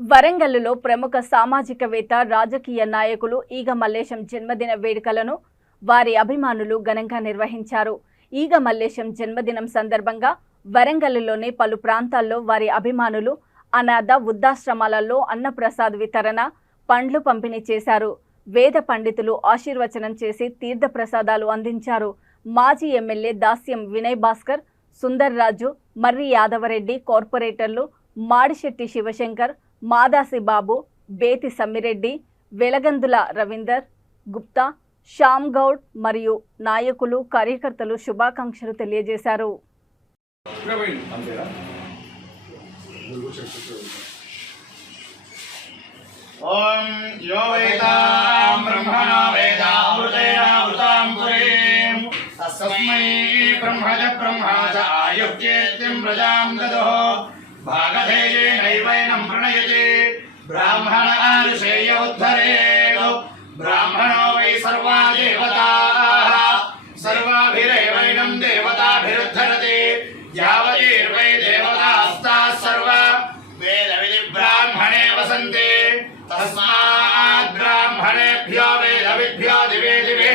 వరంగల్లులో ప్రముఖ సామాజికవేత్త రాజకీయ నాయకులు ఈగ మల్లేశం జన్మదిన వేడుకలను వారి అభిమానులు ఘనంగా నిర్వహించారు. ఈగ మల్లేశం జన్మదినం సందర్భంగా వరంగల్లులోని పలు ప్రాంతాల్లో వారి అభిమానులు అనాథ వృద్ధాశ్రమాలలో అన్నప్రసాద్ వితరణ పండ్లు పంపిణీ చేశారు. వేద పండితులు ఆశీర్వచనం చేసి తీర్థ ప్రసాదాలు అందించారు. మాజీ ఎమ్మెల్యే దాస్యం వినయ్ భాస్కర్ సుందర్ రాజు మర్రి యాదవరెడ్డి కార్పొరేటర్లు మాడిశెట్టి శివశంకర్ మాదాసిబాబు బేతి సమ్మిరెడ్డి వెలగందుల రవీందర్ గుప్తా శ్యామ్ గౌడ్ మరియు నాయకులు కార్యకర్తలు శుభాకాంక్షలు తెలియజేశారు. ఓం యో వేదాం బ్రహ్మణో వేదామృతేనామృతాం పురీం. తస్మై బ్రహ్మజ బ్రహ్మాజ ఆయుక్యేత్యం ప్రజాం దదో. भागधेयेनैवैनं प्रणयते। ब्राह्मण आलसेय उद्धरेण ब्राह्मणो वै सर्वा देवताः। सर्वाभिरेवैनं देवताभिरुद्धरते। यावदेर्वै देवतास्ताः सर्वा। ब्राह्मणे वसन्ते। ब्राह्मणेभ्यो वेदविभ्यो दिवे दिवे।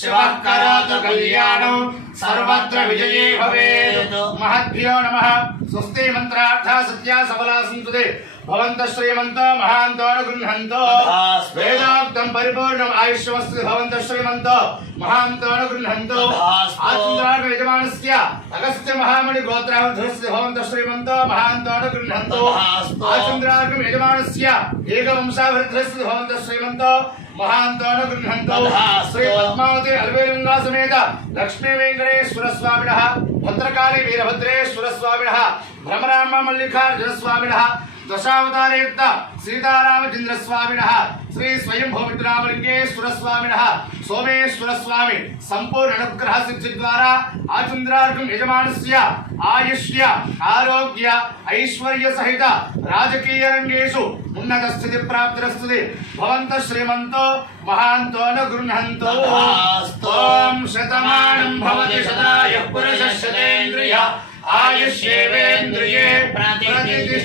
శివः కరోతు కళ్యాణం సర్వత్ర విజయీ భవేత్. మహద్భ్యో నమః. స్వస్తి మంత్రార్థ సత్యా సఫలా సంతుతే. భవంత శ్రీమంతో మహాంతో గృహంతో. వేదోక్తం పరిపూర్ణం ఆయుష్యమస్తు భవంత శ్రీమంతో మహాంతో గృహంతో. ఆచంద్రార్క యజమానస్య అగస్త్య మహామణి గోత్రావధుస్య భవంత శ్రీమంతో మహాంతో గృహంతో. ఆచంద్రార్కం యజమానస్య ఏకవంశాభివృద్ధస్య భవంత శ్రీమంతో. మహాంతో గృహంతో తథాస్తు. శ్రీ పద్మావతి అల్వేలింగా సమేత లక్ష్మీ వెంకటేశ్వర స్వామిన భద్రకాళి వీరభద్రేశ్వర స్వామిన భ్రమరామ మల్లికార్జున స్వామిన దశావతారయుక్త సీతారామచంద్ర స్వామిన శ్రీ స్వయంభూమిత్రామలింగేశ్వర స్వామిన సోమేశ్వర స్వామి సంపూర్ణ అనుగ్రహ సిద్ధి ద్వారా ఆచంద్రార్కం యజమానస్య ఆయుష్య ఆరోగ్య ఐశ్వర్య సహిత రాజకీయ రంగేషు ఉన్నత స్థితి ప్రాప్తిరస్తుంది. భవంత శ్రీమంతో మహాంతో గృహంతో శతమానం భవతి శతాయ పురుష శతేంద్రియ. ఆయుష్యేవేంద్రియే